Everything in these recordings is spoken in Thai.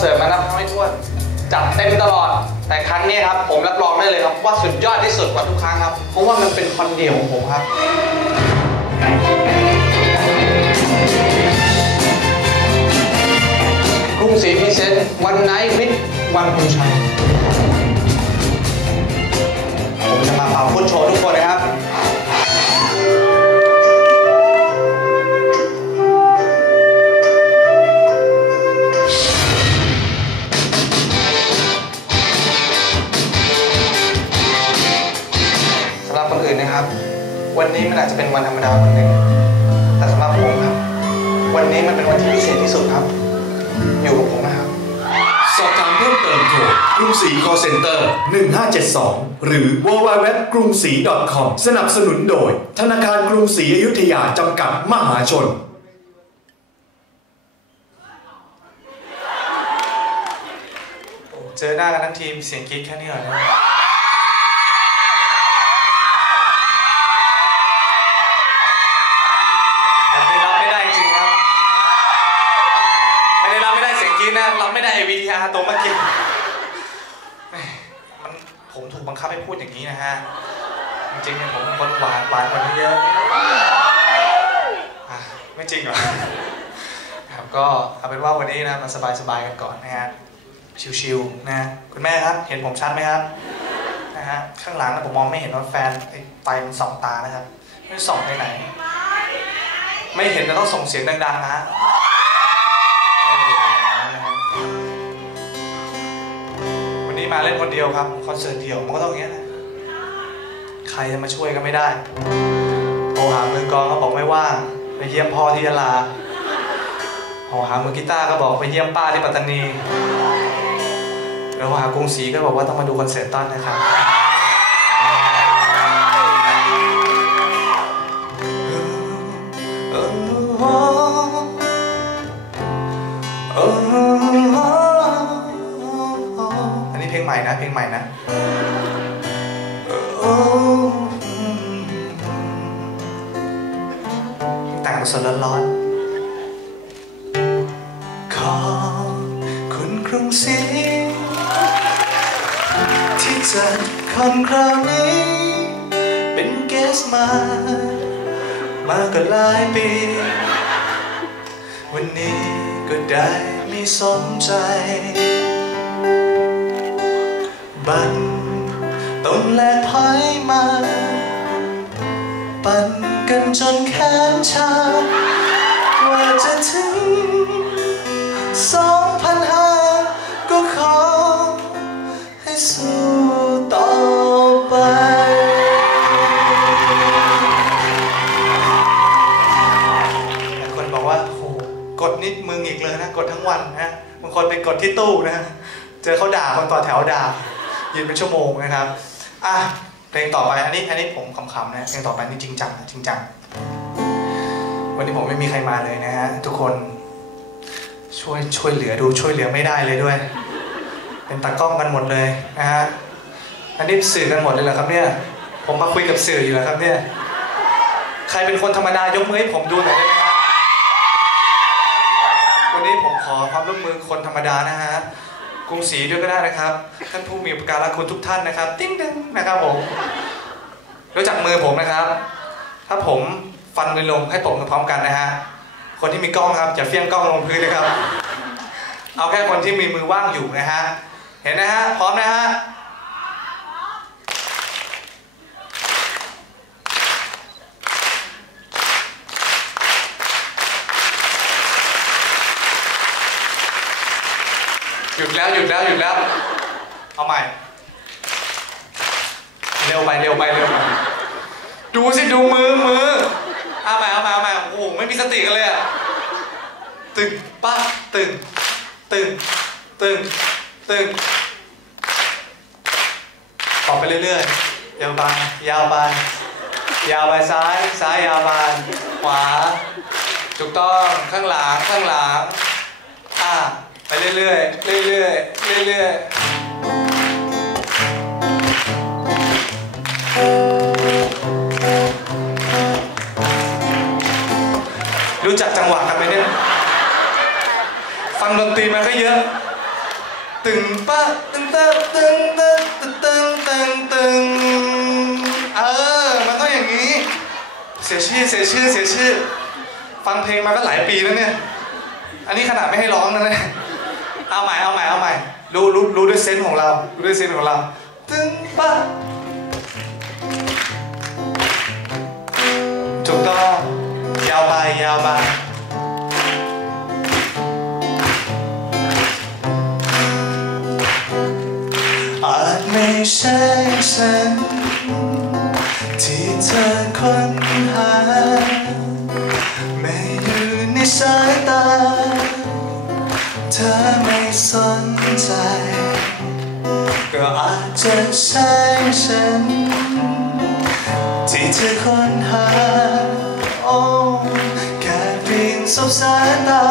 เล่นคอนเสิร์ตมานับไม่ถ้วนจัดเต็มตลอด แต่ครั้งนี้ครับ ผมรับรองได้เลยครับ ว่าสุดยอดที่สุดกว่าทุกครั้งครับ เพราะว่ามันเป็นคอนเดียวของผมครับกรุงศรีพิเศษวันไนท์วิทวันคุณชัยผมจะมาเป่าพุทโชว์ทุกคนนะครับ วันนี้มันอาจจะเป็นวันธรรมดาวันหนึ่งแต่สำหรับผมครับ วันนี้มันเป็นวันที่พิเศษที่สุดครับ อยู่กับผมนะครับ สอบถามเพิ่มเติมโทรกรุงศรี call center 1572 หรือ www กรุงศรี .com สนับสนุนโดย ธนาคารกรุงศรีอยุธยาจำกัดมหาชนเจอหน้ากันทั้งทีมเสียงกรี๊ดแค่นี้เหรอเนี่ย ตัวเมื่อกี้มันผมถูกบังคับให้พูดอย่างนี้นะฮะ จริงๆเนี่ยผมเป็นคนหวานหวานกว่านี้เยอะไม่จริงเหรอครับก็เอาเป็นว่าวันนี้นะมาสบายๆกันก่อนนะฮะชิวๆนะคุณแม่ครับ เห็นผมชัดไหมครับนะฮะข้างหลังนะผมมองไม่เห็นว่าแฟนไอ้ไฟมันส่องตานะครับไม่ส่องไปไหน ไม่เห็นจะต้องส่งเสียงดังๆนะ มาเล่นคนเดียวครับคอนเสิร์ตเดียวมันก็ต้องอย่างเงี้ยนะใครจะมาช่วยก็ไม่ได้โทรหามือกลองก็บอกไม่ว่างไปเยี่ยมพ่อที่ยะลาโทรหามือกีตาร์ก็บอกไปเยี่ยมป้าที่ปัตตานีแล้วหากรุงศรีก็บอกว่าต้องมาดูคอนเสิร์ตต้นนะครับอั นนี้เพลงใหม่นะเพลงใหม่นะแต่งสดร้อนๆขอบคุณกรุงศรีที่จัดคอนคราวนี้ เป็นเกสมา มาก็หลายปี วันนี้ก็ได้มีสมใจ บันต้นแลกพายมาปั่นกันจนแขนชากว่าจะถึงสองพันห้าก็ขอให้สู้ต่อไปคนบอกว่าโหกดนิดมึงอีกเลยนะ กดทั้งวันนะบางคนไปกดที่ตู้นะ เจอเขาด่าคนต่อแถวด่า ยืนเป็นชั่วโมงนะครับอะเพลงต่อไปอันนี้อันนี้ผมขำๆนะเพลงต่อไปนี่จริงจังจริงจังวันนี้ผมไม่มีใครมาเลยนะฮะทุกคนช่วยช่วยเหลือดูช่วยเหลือไม่ได้เลยด้วย เป็นตากล้องกันหมดเลยนะฮะอันนี้สื่อกันหมดเลยเหรอครับเนี่ยผมมาคุยกับสื่ออยู่เหรอครับเนี่ยใครเป็นคนธรรมดายกมือให้ผมดูหน่อยได้ไหมครับวันนี้ผมขอความร่วมมือคนธรรมดานะฮะ กรุงศรีด้วยก็ได้นะครับ ท่านผู้มีประการะคุณทุกท่านนะครับ ติ้งดังนะครับผมรู้จักมือผมนะครับ ถ้าผมฟันมือลงให้ผมมือพร้อมกันนะฮะคนที่มีกล้องครับอย่าเฟี้ยงกล้องลงพื้นนะครับ เอาแค่คนที่มีมือว่างอยู่นะฮะเห็นนะฮะพร้อมนะฮะ หยุดแล้วหยุดแล้วหยุดแล้ว เอาใหม่ เร็วไปเร็วไปเร็วไปดูสิดูมือมือเอาใหม่เอาใหม่เอาใหม่โอ้โหไม่มีสติกันเลยอะตึงป้าตึงตึงตึงตึงต่อไปเรื่อยๆยาวไปยาวไปยาวไปซ้ายซ้ายยาวไปขวาถูกต้องข้างหลังข้างหลังอ่า ปเรื่อยๆเรื่อยๆเรื่อยๆรู้จักจังหวะกันไหมเนี่ย ฟังดนตรีมาก็เยอะ ตึงปะตึงเตตึงเตตึงตึงเตึงตึงเออ มันต้องอย่างนี้ เสียชื่อ เสียชื่อ เสียชื่อ ฟังเพลงมาก็หลายปีแล้วเนี่ยอันนี้ขนาดไม่ให้ร้องนะเนี่ย เอาใหม่เอาใหม่เอาใหม่รู้รู้รู้ด้วยเซนส์ของเรารู้ด้วยเซนส์ของเราตึ้งปะถูกต้องยาวไปยาวไปอาจไม่ใช่ฉันที่เธอค้นหาไม่อยู่ในสายตาเธอ ก็อาจจะใช่ฉัน ที่เธอค้นหาโอ้แค่เพียงสบสายตา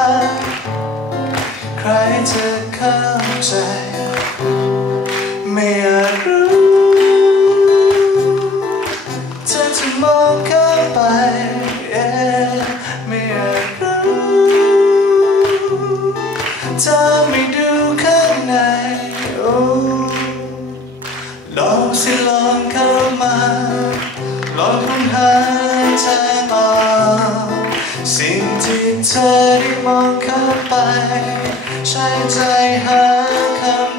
ใครจะเข้าใจ ไม่อาจรู้เธอจะมองเข้าไป yeah ไม่อาจรู้เธอไม่ดูข้างในโอ้ ลองสิลองเข้ามาลองค้นหาเธอต่อสิ่งที่เธอได้มองเข้าไป ใช้ใจหาคำ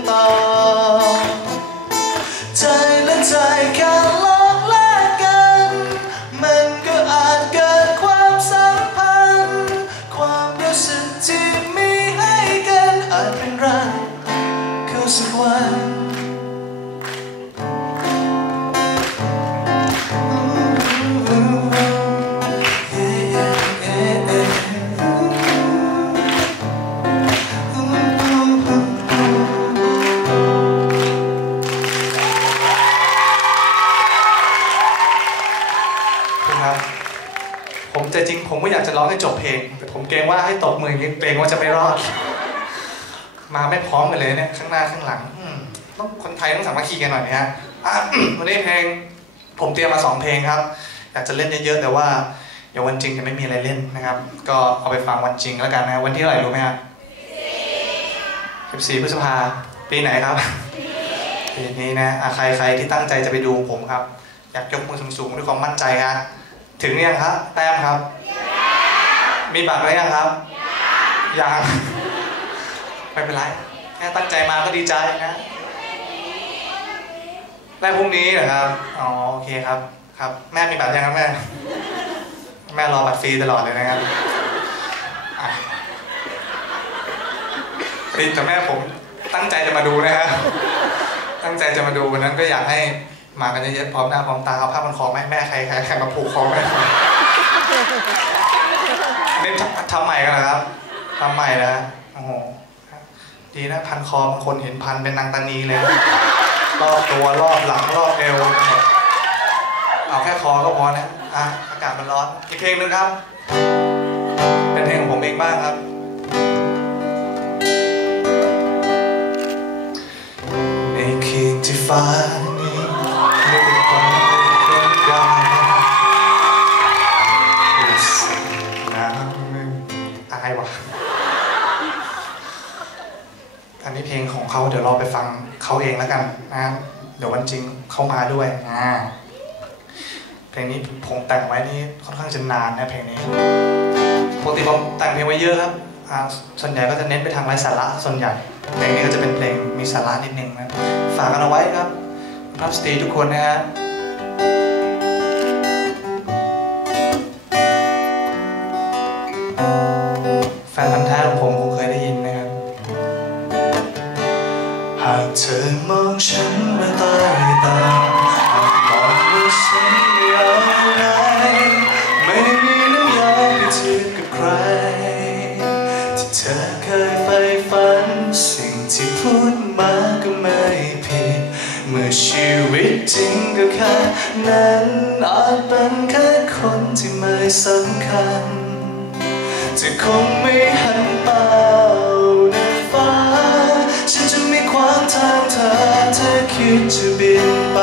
ผมก็อยากจะร้องให้จบเพลง แต่ผมเกรงว่าให้ตบมืออย่างนี้เกรงว่าจะไม่รอด มาไม่พร้อมกันเลยเนี่ยข้างหน้าข้างหลังต้องคนไทยต้องสามัคคีกันหน่อยนะฮะวันนี้เพลง ผมเตรียมมาสองเพลงครับ อยากจะเล่นเยอะๆแต่ว่าเดี๋ยววันจริงจะไม่มีอะไรเล่นนะครับ ก็เอาไปฟังวันจริงแล้วกันนะวันที่เท่าไหร่รู้ไหมครับ14พฤษภาปีไหนครับปีนี้นะอะใครใครที่ตั้งใจจะไปดูผมครับ อยากยกมือสูงๆด้วยความมั่นใจฮะ ถึงหรือยังครับ แต้มครับ มีบัตรไหรือยังครับ ยัง ไม่เป็นไร แค่ตั้งใจมาก็ดีใจนะแรกพรุ่งนี้เหรอครับ อ๋อโอเคครับ ครับ แม่มีบัตรยังครับแม่ แม่รอบัตรฟรีตลอดเลยนะครับอ่แต่แม่ผมตั้งใจจะมาดูนะฮะ ตั้งใจจะมาดูวันนั้นก็อยากให้ มากันเยอะๆพร้อมหน้าพร้อมตาเอาผ้าพันคอแม่แม่ใครใครใครมาผูกคอแม่นี่ทำทำใหม่กันนะครับทำใหม่นะโอ้โหดีนะพันคอบางคนเห็นพันเป็นนางตานีเลยนะรอบตัวรอบหลังรอบเอวเอาแค่คอก็พอนะอะอากาศมันร้อนอีกเพลงหนึ่งครับ เป็นเพลงของผมเองบ้างครับในคืนที่ฟ้า อายวะอันนี้เพลงของเขาเดี๋ยวรอไปฟังเขาเองแล้วกันนะเดี๋ยววันจริงเขามาด้วยอ่าเพลงนี้ผมแต่งไว้นี่ค่อนข้างจะนานนะเพลงนี้ปกติผมแต่งเพลงไว้เยอะครับส่วนใหญ่ก็จะเน้นไปทางไร้สาระส่วนใหญ่เพลงนี้ก็จะเป็นเพลงมีสาระนิดนึงนะฝากกันเอาไว้ครับรับสตีทุกคนนะฮะ พูดมาก็ไม่ผิด เมื่อชีวิตจริงก็แค่นั้นอาจเป็นแค่คนที่ไม่สำคัญ จะคงไม่หันเป้าในฟ้า ฉันจะไม่ขวางทางเธอเธอคิดจะบินไป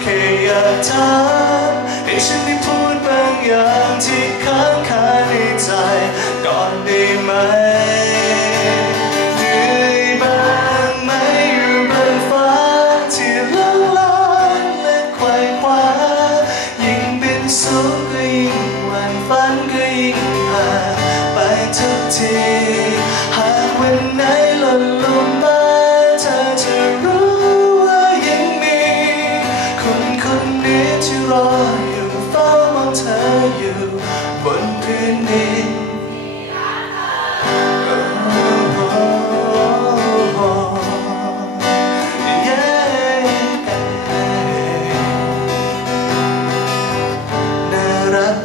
แค่อยากถามให้ฉันได้พูดบางอย่างที่ค้างคาในใจก่อนได้ไหมันนี้ที่รออยู่เฝ้ามองเธออยู่ บนพื้นดิน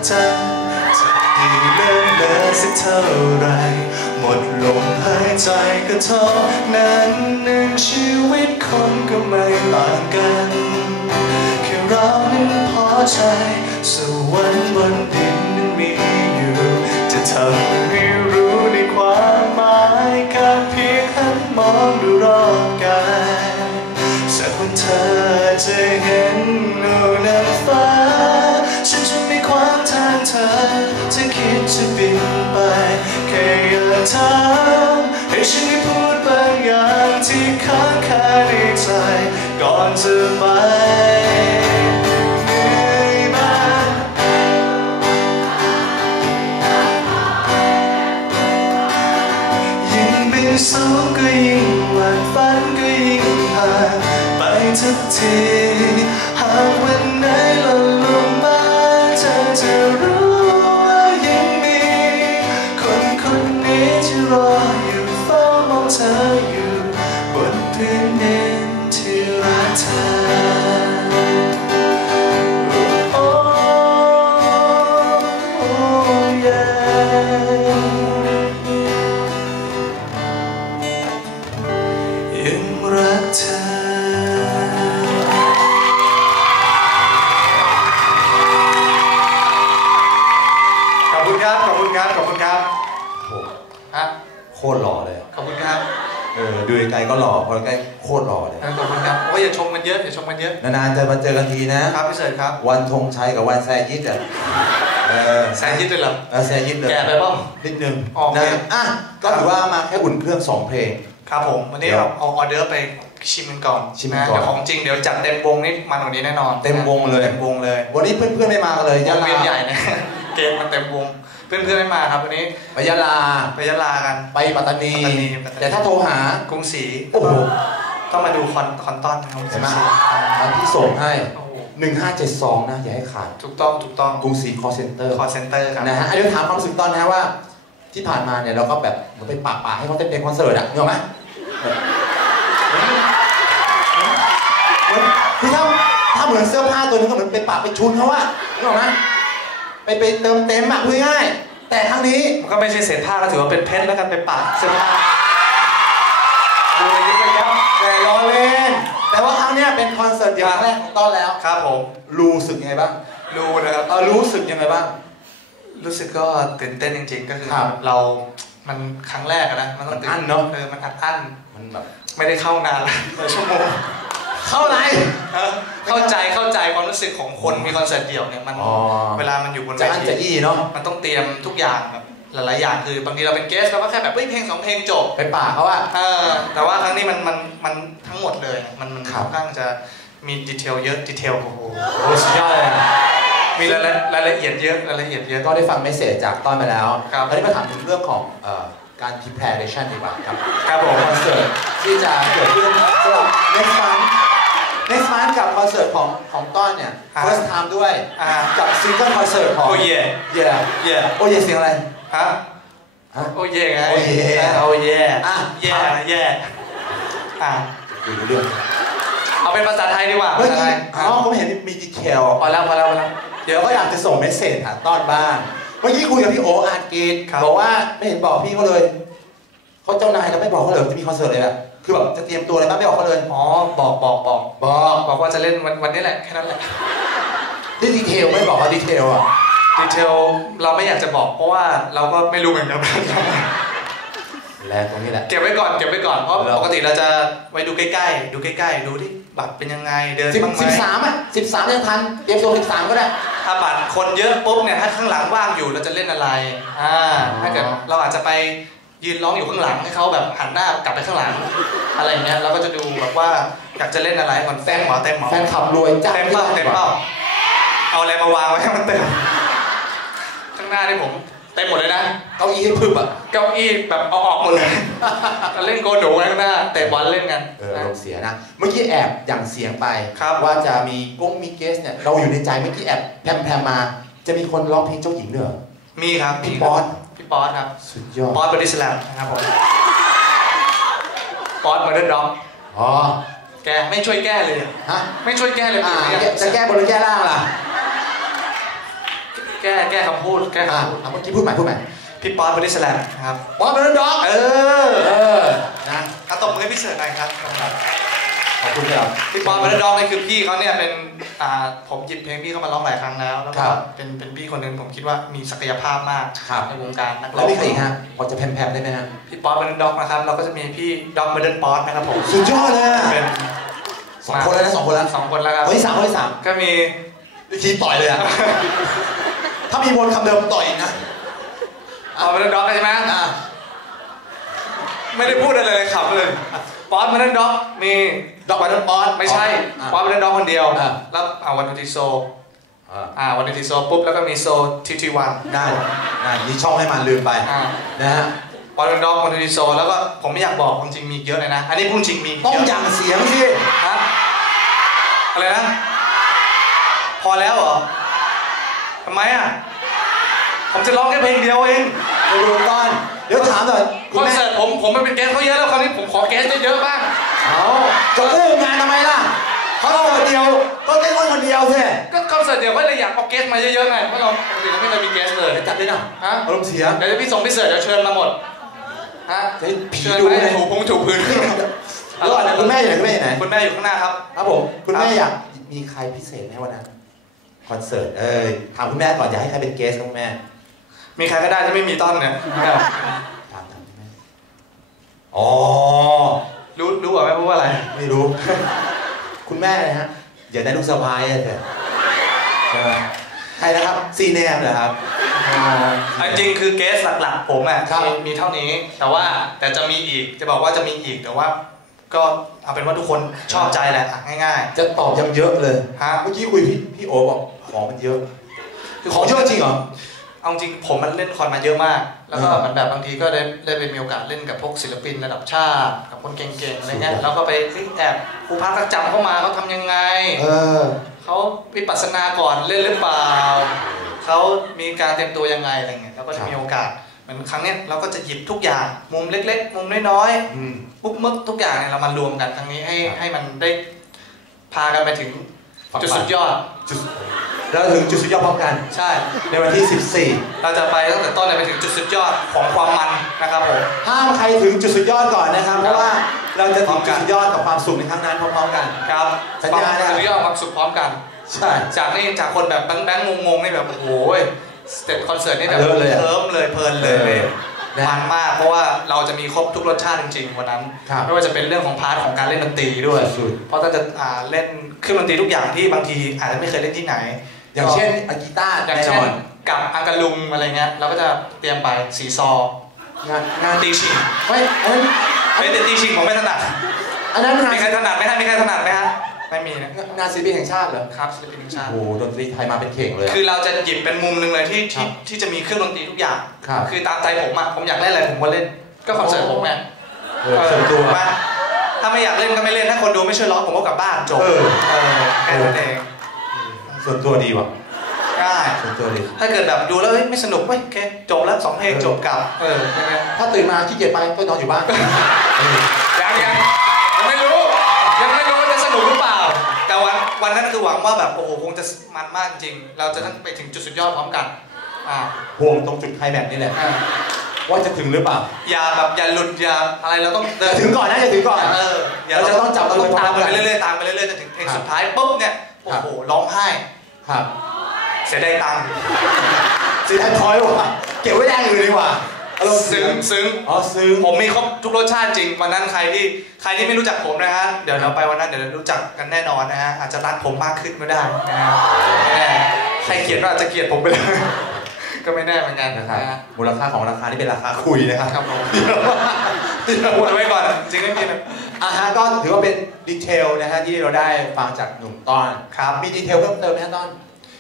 จังจะดีเลิกเลิสักเท่าไรหมดลมหายใจก็เท่านั้นหนึ่งชีวิตคนก็ไม่ต่างกัน ใจสวรรค์บนดินนั้นมีอยู่ จะทำให้รู้ในความหมายแค่เพียงหันมองดูรอบกายสักวันเธอจะเห็นโลกนางฟ้า ฉันจะม่ขวางทางเธอจะคิดจะบินไปแค่อยากถามให้ฉันได้พูดบางอย่างที่ค้างคาในใจก่อนจะไป ทุ ดูไกลๆก็หล่อพอใกล้โคตรหล่อเลย ขอบคุณครับโอ้ยอย่าชมกันเยอะอย่าชมกันเยอะ นานๆจะมาเจอกันทีนะ ครับพี่เสิร์ชครับ วันธงชัยกับวันแซยิดอะเออแซยิดเลยเหรอเออแซยิดเลยแก่ไปเปล่านิดนึงอ๋อโอเคนะอะก็ถือว่ามาแค่อุ่นเครื่องสองเพลง ครับผม วันนี้เราเอาออเดอร์ไปชิมกันก่อนชิมกันก่อนะเดี๋ยวของจริงเดี๋ยวจัดเต็มวงนี่มันกว่านี้แน่นอน เต็มวงเลย เต็มวงเลย วันนี้เพื่อนๆไม่มากันเลยยะลาเวียนใหญ่นะ เกมมันเต็มวง เพื่อนๆไม่มาครับวันนี้ไปยะลาไปยะลากัน ไปปัตตานีปัตตานีปัตตานี แต่ถ้าโทรหากรุงศรีโอ้โหต้องมาดูคอนคอนตอนนะครับเห็นไหมกรุงศรีอันที่ส่งให้โอ้โห1572นะ อย่าให้ขาด ถูกต้องถูกต้องกรุงศรีคอเซ็นเตอร์คอเซ็นเตอร์ครับนะฮะอันนี้ถามความรู้สึกตอนนะฮะว่า ที่ผ่านมาเนี่ยเราก็แบบเหมือนไปปะปะให้เขาเต้นเพลงคอนเสิร์ตอะนึกออกไหมเหมือนคือถ้าถ้าเหมือนเสื้อผ้าตัวนึงก็เหมือนไปปะไปชุนเขาอะนึกออกไหม ไปไปเติมเต็มอะพูดง่ายๆแต่ครั้งนี้มันก็ไม่ใช่เศษผ้าก็ถือว่าเป็นเพชรแล้วกันไปปะเสื้อผ้าดูเลยนี่เป็นครับแต่ล้อเล่น แต่ว่าครั้งเนี้ยเป็นคอนเสิร์ตเดียวครั้งแรกของต้นแล้วครับผมรู้สึกยังไงบ้างรู้นะครับเออรู้สึกยังไงบ้าง รู้สึกก็ตื่นเต้นจริง ๆ ก็คือครับเรามันครั้งแรกอะนะมันต้องตื่มันอั้นเนอะเออมันอัดอั้นมันแบบไม่ได้เข้านานแล้วหลายชั่วโมง เข้าไรเออเข้าใจเข้าใจความรู้สึกของคนมีคอนเสิร์ตเดี่ยวเนี่ยมันอ๋อเวลามันอยู่บนเวจะอันทีจะอี้เนาะมันต้องเตรียมทุกอย่างแบบหลายๆอย่างคือบางทีเราเป็นเกสเราก็แค่แบบเฮ้ยเพลงสองเพลงจบไปป่าเขาอะเออแต่ว่าครั้งนี้มันมันมันทั้งหมดเลยมันมันครับค่อนข้างจะมีดีเทลเยอะดีเทลโอ้โหโอ้สุดยอดเลยอะมีรายละรายละเอียดเยอะรายละเอียดเยอะก็ได้ฟังเมสเซจจากต้อนไปแล้วครับตอนนี้มาถามถึงเรื่องของเอ่อการ preparation ดีกว่าครับครับผมคอนเสิร์ตที่จะเกิดขึ้นสำหรับ next month next month กับคอนเสิร์ตของของต้อนเนี่ย อ่า first time ด้วยอ่า กับซิงเกิลคอนเสิร์ตของโอ้เย่เย่เย่โอ้เย่เสียงอะไร ฮะฮะ โอ้เย่ไงโอ้เย่โอ้เย่อะ เย่เย่อะคุยรู้เรื่องเอาเป็นภาษาไทยดีกว่าเมื่อภาษาไทกี้ยอ๋อผมเห็นมีดีเทลพอแล้วพอแล้วพอแล้ว เดี๋ยวก็อยากจะส่งเมสเซจหาต้อนบ้างเมื่อกี้คุยกับพี่โออาร์กีดครับ บอกว่าไม่เห็นบอกพี่เขาเลยเขาเจ้านายเราไม่บอกเขาเลยว่าจะมีคอนเสิร์ตเลยอะ คือแบบจะเตรียมตัวอะไรบ้างไม่บอกเขาเลยอ๋อบอกบอกบอกบอกบอกว่าจะเล่นวันวันนี้แหละแค่นั้นแหละที่ดีเทลไม่บอกว่าดีเทลอะดีเทลเราไม่อยากจะบอกเพราะว่าเราก็ไม่รู้เหมือนกันแรงตรงนี้แหละเก็บไว้ก่อนเก็บไว้ก่อนเพราะแล้วปกติเราจะไว้ดูใกล้ๆ ดูใกล้ๆ ดูที่บัตรเป็นยังไงเดินสิบบ้างไหมสิบสามอะสิบสามยังทันเตรียมตัวสิบสามก็ได้ถ้าบัตรคนเยอะปุ๊บเนี่ยถ้าข้างหลังว่างอยู่เราจะเล่นอะไรอ่าอ๋อถ้าเกิดเราอาจจะไป ยืนร้องอยู่ข้างหลังให้เขาแบบหันหน้ากลับไปข้างหลัง อะไรอย่างเงี้ยเราก็จะดูแบบว่าอยากจะเล่นอะไรก่อนเต็มหมอเต็มหมอแฟนขับรวยจ้างเต็มเป้าเต็มเป้าเอาอะไรมาวางไว้ให้มันเต็มข้างหน้านี่ผมเต็มหมดเลยนะเก้าอี้ให้พึบอะเก้าอี้แบบเอาออกหมดเลยเราเล่นโกนหนูไว้ข้างหน้าเตะบอลเล่นกันเออลมณ์เสียนะเมื่อกี้แอบอย่างเสียงไปครับว่าจะมีก้งมีเกสเนี่ยเราอยู่ในใจเมื่อกี้แอบแพมแพมมา จะมีคนร้องเพลงเจ้าหญิงด้วยเหรอมีครับพี่มีป๊อต พี่ป๊อตครับ สุดยอดป๊อตบอดี้สแลมนะครับผมป๊อตมาเดินด็อกอ๋อ แกไม่ช่วยแก้เลยอะฮะไม่ช่วยแก้เลยอ่าเนี่ยจะแก้บนหรือแก้ล่างล่ะแก้แก้คำพูดแก้อ่าคำพูดอะเมื่อกี้พูดใหม่พูดใหม่พี่ป๊อตบริสแลมนะครับบอสเป็นด็อกเออ เออนะเอาตบมือให้พี่เสิร์ชหน่อยครับ ขอบคุณครับพี่ป๊อตบริดองนี่คือพี่เขาเนี่ยเป็นอ่าผมหยิบเพลงพี่เขามาร้องหลายครั้งแล้วแล้วคก็รับ เป็นเป็นพี่คนหนึ่งผมคิดว่ามีศักยภาพมากครับในวงการนักร้แล้อวงมีใครอีกฮะพอจะแพมๆได้ไหมฮะพี่ป๊อตบริดองนะครับเราก็จะมีพี่ด็อกเมเดิลป๊อตนะครับผมสุดยอดเลยอะเป็นสองคนแล้วนะสองคนแล้วสองคนแล้วครับคนที่สามคนที่สามก็มีวิธีต่อยเลยอะถ้ามีวนคำเดิมต่อยอีกนะป๊อตบริดองใช่ไหมอะไม่ได้พูดอะไรเลยขับเลย ป๊อตบริดองมีดอกบัตเตอร์บอสไม่ใช่อะป๊อตบริดองคนเดียวอะแล้วอ่าวันดูทีโซอะอ่าวันดูทีโซปุ๊บแล้วก็มีโซทีทีวันได้ได้มีช่องให้มันลืมไปอ่านะฮะปอนด็อกมอนดิโซแล้วก็ผมไม่อยากบอกจริงๆมีเยอะเลยนะ อันนี้พูดจริงมีต้องเยอะอย่างเสียงสิฮะอะไรนะ พอแล้วเหรอทำไมอะ ผมจะร้องแค่เพลงเดียวเองไปดูก่อน เดี๋ยวถามหน่อยคคุณอนแม่เสิร์ตผมผมไปเป็นแกสเขาเยอะแล้วคราวนี้ผมขอแกสเยอะๆบ้างเอาจะอู้งานทำไมล่ะเขาต้องคนเดียวก็เล่นคนเดียวสิก็คอนเสิร์ตเดียวก็เลยอยากเอาแกสมาเยอะๆไงเพราะเราปกติเราไม่เคยมีแกสเลย จัดเลยนะฮะ อารมณ์เสียเดี๋ยวพี่ส่งพี่เสิร์ตเดี๋ยวเชิญมาหมดฮะจะให้ผีเชิญดูไปเลยถูพงถูพื้นแล้วก่อนนะคุณแม่อยู่ไหนคุณแม่อยู่ไหน คุณแม่อยู่ข้างหน้าครับ ครับผมคุณแม่อยากมีใครพิเศษไหมวันนั้นคอนเสิร์ตเออถามคุณแม่ก่อนอยากให้ใครเป็นเกสครับคุณแม่ มีใครก็ได้ที่ไม่มีต้นเนี่ยถามถามคุณแม่อ๋อ รู้รู้เหรอแม่พูดว่าอะไร ไม่รู้ คุณแม่นะฮะอย่าได้ลูกสะพ้ายอะเถอะใช่ไหมใครนะครับ ซีแนมเหรอครับอ๋ออันจริงคือเกสหลักๆ ผมอะครับมีมีเท่านี้ แต่ว่าแต่จะมีอีกจะบอกว่าจะมีอีกแต่ว่า ก็เอาเป็นว่าทุกคนชอบใจแหละอะง่ายจะตอบยังเยอะเลยๆฮะเมื่อกี้คุยพี่พี่โอบอกของมันเยอะของเยอะจริงเหรอ เอาจริงผมมันเล่นคอนมาเยอะมาก แล้วก็อ่ามันแบบบางทีก็ได้ได้ไปมีโอกาสเล่นกับพวกศิลปินระดับชาติ กับคนเก่งๆอะไรเงี้ยสุดยอดแล้วก็ไปเฮ้ยแอบครูพักรักจำเข้ามาเขาทำยังไงเออเขาวิปัสสนาก่อนเล่นหรือเปล่าเขามีการเตรียมตัวยังไงอะไรเงี้ยแล้วก็จะมีโอกาสเหมือนครั้งเนี้ยเราก็จะหยิบทุกอย่างมุมเล็ก ๆ มุมน้อยๆอืมปุ๊บมึกทุกอย่างเนี่ยเรามารวมกันครั้งนี้ให้ครับให้มันได้พากันไปถึงฝักจุดใฝ่สุดยอดจุด แล้วถึงจุดสุดยอดพร้อมกัน ใช่ ในวันที่เราจะไปตั้งแต่ต้นเนี่ยไปถึงจุดสุดยอดของความมันนะครับผม14ห้ามใครถึงจุดสุดยอดก่อนนะครับ เพราะว่าเราจะพร้ถึองมกัจุดนสุดยอดกับความสุขในครั้งนั้นพร้อมๆกัน ครับสัญญานะความสุดยอดความสุขพร้อมกัน ใช่ จากนี่จากคนแบบแบงค์ๆงงๆนี่แบบโอ้โหสเต็ปคอนเสิร์ตนี่แบบเลิศเลยอะเคิร์มเลยเพลินเลยเออนะมันมากเพราะว่าเราจะมีครบทุกรสชาติจริงๆวันนั้นครับไม่ว่าจะเป็นเรื่องของพาร์ทของการเล่นดนตรีด้วยสุดเพราะเราจะอ่าเล่นเครื่องดนตรีทุกอย่างที่บางทีอาจจะไม่เคยเล่นที่ไหน อย่างเช่นอากีตาร์อย่างแน่นเช่อน นกับอังกะลุงอะไรเงี้ยเราก็จะเตรียมไปสีซอ งานงานตีชิงไม่อันนั้นไม่แต่ตีชิงผมไม่ถนัดอันนั้นงานมีใครถนัดไหมฮะมีใครถนัดไหมฮะไม่มีนะงานศิลปินแห่งชาติเหรอครับศิลปินแห่งชาติ โอ้โหดนตรีไทยมาเป็นเข่งเลยอะ คือเราจะหยิบเป็นมุมหนึ่งเลยที่ครัที่บที่จะมีเครื่องดนตรีทุกอย่างครับคือตามใจผมอะผมอยากเล่นอะไรผมก็เล่น ก็คอนเสิร์ตผมไงเออส่วนตัว มาถ้าไม่อยากเล่นก็ไม่เล่นถ้าคนดูไม่ช่วยร้องผมก็กลับบ้านจบเออ เออแค่นั้นเอง ส่วนตัวดีว่ะง่ายส่วนตัวดีถ้าเกิดแบบดูแล้วเฮ้ยไม่สนุกเว้ยโอเคจบแล้วสองเพลงเออจบกลับเออยังไงถ้าตื่นมาขี้เกียจไปก็นอนอยู่บ้านเออยังยังยังไม่รู้ยังไม่รู้ว่าจะสนุกหรือเปล่า แต่วันวันนั้นคือหวังว่าแบบโอ้โหคงจะมันมากจริง เราจะต้องไปถึงจุดสุดยอดพร้อมกันอ่าห่วงตรงจุดไคลแม็กซ์นี่แหละอ่าว่าจะถึงหรือเปล่า อย่าแบบอย่าหลุดอย่าอะไรเราต้องเดิแต่นถึงก่อนนะจะถึงก่อน เอออย่าเราจะต้องจับเราต้องมือตามไปพร้อมกันเรื่อยๆตามไปเรื่อยๆจนถึงเพลงครับสุดท้ายปุ๊บเนี่ยโอ้ครับโหร้องไห้ ครับ เสียดายตังค์สีไทยพอยต์ว่ะเก็บไว้แดงอยู่ดีกว่าอารมณ์ซึ้งซึ้งอ๋อซึ้งผมมีครบทุกรสชาติจริงวันนั้นใครที่ใครที่ไม่รู้จักผมนะฮะเดี๋ยวเราไปวันนั้นเดี๋ยวเรารู้จักกันแน่นอนนะฮะอาจจะรักผมมากขึ้นก็ได้นะฮะไม่แน่ใครเกลียดก็อาจจะเกลียดผมไปเลย ก็ไม่แน่เหมือนกันนะนะครัฮะบมูลค่าของราคานี่เป็นราคาคุยนะครับครับผมพูดเอาไว้ก่อนจริงไม่มีนะอ่าฮะก็ถือว่าเป็นดีเทลนะฮะที่เราได้ฟังจากหนุ่มต้อนครับมีดีเทลเพิ่มเติมไหมฮะต้อน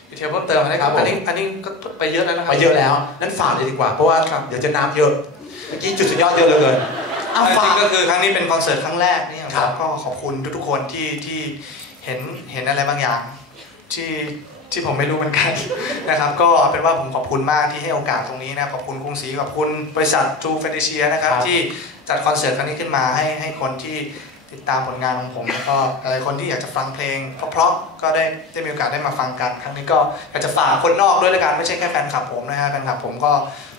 ดีเทลเพิ่มเติมนะคครัรับบผมอันนี้อันนี้ก็ไปเยอะแล้วนะครัมาเยอะแล้วนั้นฝากเลยดีกว่าเพราะว่าครับเดี๋ยวจะน้ำเยอะเมื่อกี้จุดสุดยอดเยอะเหลือเกินอะจฝาริกงๆก็คือครั้งนี้เป็นคอนเสิร์ตครั้งแรกนี่คครัรับบก็ขอบคุณทุกๆคนที่ที่เห็นเห็นอะไรบางอย่างที่ ที่ผมไม่รู้เหมือนกันนะครับ ก็เอาเป็นว่าผมขอบคุณมากที่ให้โอกาสตรงนี้นะขอบคุณกรุงศรีขอบคุณบริษัท True Fantasia นะครับครับ ที่จัดคอนเสิร์ตครั้งนี้ขึ้นมาให้ให้คนที่ติดตามผลงานของผมแล้วก็หลายคนที่อยากจะฟังเพลง เพราะๆก็ได้ได้มีโอกาสได้มาฟังกัน ครั้งนี้ก็อยากจะฝากคนนอกด้วยละกันไม่ใช่แค่แฟนคลับผมนะฮะแฟนคลับผมก็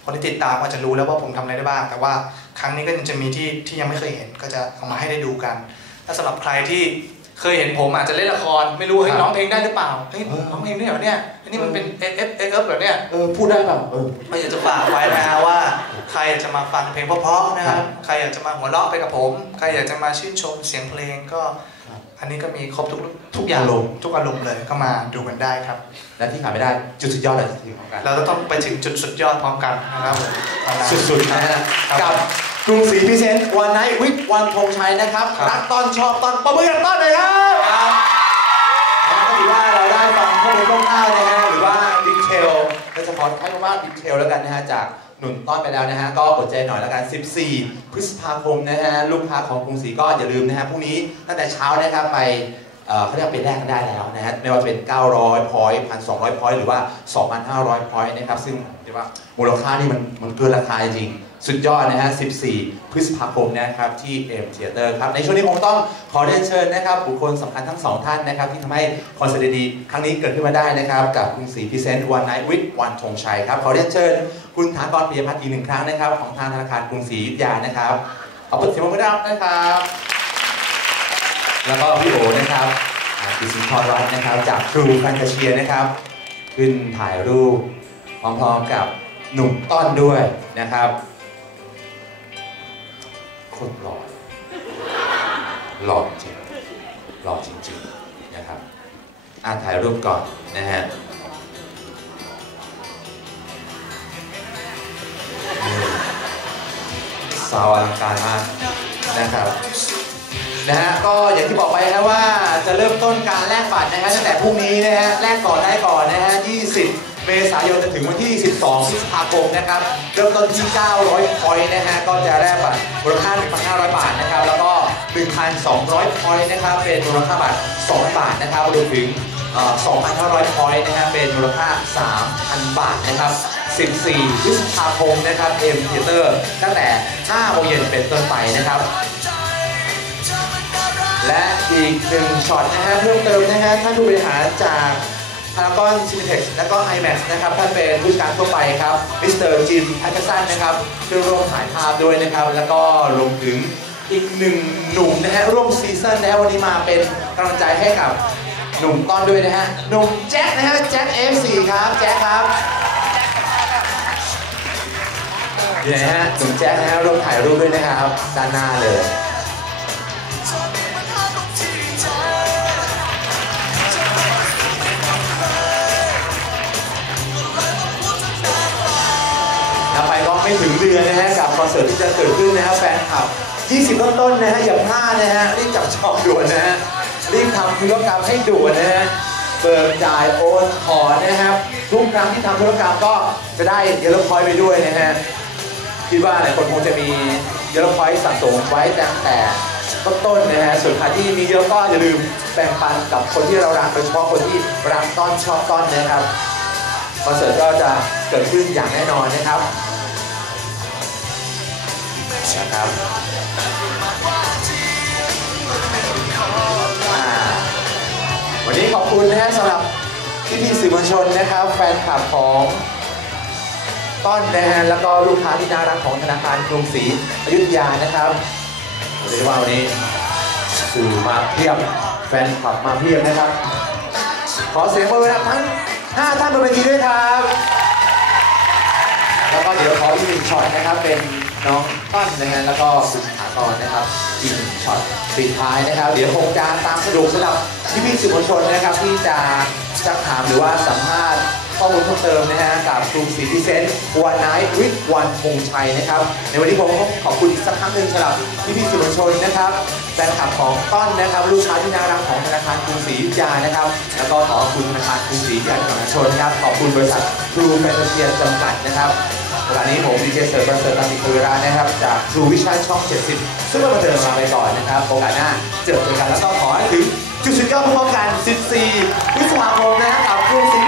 คนที่ติดตามก็จะรู้แล้วว่าผมทำอะไรได้บ้าง แต่ว่าครั้งนี้ก็ยังจะมีที่ที่ยังไม่เคยเห็นก็จะเอามาให้ได้ดูกัน ถ้าสำหรับใครที่ เคยเห็นผมอาจจะเล่นละครไม่รู้เฮ้ยครับร้องเพลงได้หรือเปล่าเฮ้ยเออร้องเพลงได้เหรอเนี่ยอันนี้มันเป็น F F F F เหรอเนี่ยเออพูดได้เปล่าเออก็อยากจะฝากไว้นะฮะว่า ใครอยากจะมาฟังเพลงเพราะๆนะครับใครอยากจะมาหัวเราะไปกับผม ใครอยากจะมาชื่นชมเสียงเพลงก็ครับอันนี้ก็มีครบทุกทุกอย่างอารมณ์ทุกอารมณ์เลยก็มาดูกันได้ครับ และที่ขาดไม่ได้จุดสุดยอดเลยทีของกันเราจะต้องไปถึงจุดสุดยอดพร้อมกันนะครับผมวันนั้นสุดๆนะฮะครับกับ กรุงศรีพิเศษวันไนท์วิกวันธงชัยนะครับครับรักตอนชอบตอนประมือกันต้อนเลยครับครับก็ถือว่าเราได้ฟังข้อมูลคร่าวๆนะฮะหรือว่าดีเทลโดยเฉพาะใช้คำว่าดีเทลแล้วกันนะฮะจากหนุนต้อนไปแล้วนะฮะก็อดใจหน่อยแล้วกัน 14 พฤษภาคมนะฮะลูกค้าของกรุงศรีก็อย่าลืมนะฮะพรุ่งนี้ตั้งแต่เช้านะครับไปเอ่อเขาเรียกว่าเป็นแรกกันได้แล้วนะฮะไม่ว่าจะเป็น 900 พอยต์1,200 พอยต์หรือว่า 2,500 พอยต์นะครับซึ่งเรียกว่ามูลค่านี่มันมันเกินราคาจริงๆ สุดยอดนะฮะ 14 พฤษภาคมนะครับที่เอ็มเทเตอร์ครับ ในช่วงนี้คงต้องขอเรียนเชิญนะครับ บุคคลสำคัญทั้งสองท่านนะครับ ที่ทำให้คอนเสิร์ตดีๆครั้งนี้เกิดขึ้นมาได้นะครับ กับกรุงศรีพิเศษวันไนท์วิทวันธงชัยครับ ขอเรียนเชิญคุณถานกรปิยพัฒน์อีกหนึ่งครั้งนะครับ ของทางธนาคารกรุงศรีอยุธยานะครับเอาเปิดเสียงปรบมือดังนะครับ แล้วก็พี่โอนะครับอ่าดิสินทรรัตน์นะครับจาก True f a n t a s i a นะครับ ขึ้นถ่ายรูปพร้อมๆกับหนุ่มต้อนด้วยนะครับ คตรหล่อหล่อจริงหล่อจริงๆนะครับอ่าถ่ายรูปก่อนนะฮะสาวอลังการมากนะครับนะฮะก็อย่างที่บอกไปครับว่าจะเริ่มต้นการแลกบัตรนะฮะตั้งแต่พรุ่งนี้นะฮะแลกก่อนได้ก่อนนะฮะ20 เมษายนจนถึงวันที่ 12พฤษภาคมนะครับ เริ่มต้นที่ 900 พอยต์นะฮะ ก็จะแลกบัตรมูลค่า 1,500 บาทนะครับ แล้วก็ 1,200 พอยต์นะครับ เป็นมูลค่าบัตร 2 บาทนะครับ รวมถึง 2,500 พอยต์นะครับ เป็นมูลค่า 3,000 บาทนะครับ 14 พฤษภาคมนะครับ เอ็มเทเตอร์ ตั้งแต่5โมงเย็นเป็นต้นไปนะครับและอีกหนึ่งช็อตนะฮะเพิ่มเติมนะฮะท่านผู้บริหารจาก พารากอนซินิเพ็กซ์และก็ IMAX นะครับท่านเป็นผู้จัดการทั่วไปครับมิสเตอร์จิมแพทเทอร์สันนะครับเพื่อร่วมถ่ายภาพด้วยนะครับ แล้วก็รวมถึงอีกหนึ่งหนุ่มนะฮะร่วมซีซั่นนะฮะวันนี้มาเป็นกำลังใจให้กับหนุ่มต้อนด้วยนะฮะหนุ่มแจ็คนะฮะแจ็ค F4 ครับแจ็คครับอยู่ไหนฮะหนุ่มแจ็คนะฮะร่วมถ่ายรูปด้วยนะครับด้านหน้าเลย อนนะฮะกับคอนเสิร์ตที่จะเกิดขึ้นนะฮะแฟนคลับ 20 ต้นต้นๆนะฮะอย่าพลาดนะฮะรีบจับจองด่วนนะฮะรีบทำธุรกรรมให้ด่วนนะฮะเบิกจ่ายโอนถอนนะครับทุกครั้งที่ทำธุรกรรมก็จะได้เยลโลพอยต์ไปด้วยนะฮะคิดว่าหลายคนคงจะมีเยลโลพอยต์สะสมไว้ตั้งแต่ต้นๆนะฮะส่วนใครที่มีเยอะก็อย่าลืมแบ่งปันกับคนที่เรารักโดยเฉพาะคนที่รักต้อนชอบต้อนนะครับคอนเสิร์ตก็จะเกิดขึ้นอย่างแน่นอนนะครับ นะครับวันนี้ขอบคุณนะฮะสำหรับพี่พี่สื่อมวลชนนะครับ แฟนคลับของต้อนนะฮะแล้วก็ลูกค้าที่น่ารักของธนาคารกรุงศรีอยุธยานะครับเรียกว่าวันนี้สื่อมาเพียบแฟนคลับมาเพียบนะครับ ขอเสียงปรบมือทั้ง5ท่านบนเวทีด้วยครับ แล้วก็เดี๋ยวขออีกหนึ่งช็อตนะครับเป็น น้องต้นนะฮะแล้วก็คุณถากรนะครับอีกหนึ่งช็อตปิดท้ายนะครับ เดี๋ยวคงจะตามสะดวกสำหรับพี่พี่สื่อมวลชนนะครับ ที่จะซักถามหรือว่าสัมภาษณ์ข้อมูลเพิ่มเติมนะฮะกับกรุงศรีพิเศษวันไนท์วิทวันพงชัยนะครับ ในวันนี้ผมก็ขอบคุณอีกสักครั้งหนึ่งสำหรับพี่พี่สื่อมวลชนนะครับแฟนคลับของต้นนะครับลูกค้าที่น่ารักของธนาคารกรุงศรีอยุธยานะครับ แล้วก็ขอบคุณธนาคารกรุงศรีอยุธยาประชาชนครับขอบคุณบริษัททรูแฟนเซียจำกัดนะครับ วันนี้ผมดีเจเสิร์ฟประเสริฐตันติคุยรานะครับจากทรูวิชั่นช่อง 70 ซึ่งก็มาเดินมาไปก่อนนะครับโอกาสหน้าเจอกันแล้วก็ขอให้ถึงจุดสุดยอดพร้อมกัน 14พฤษภาคมนะครับเพื่อสิ่ง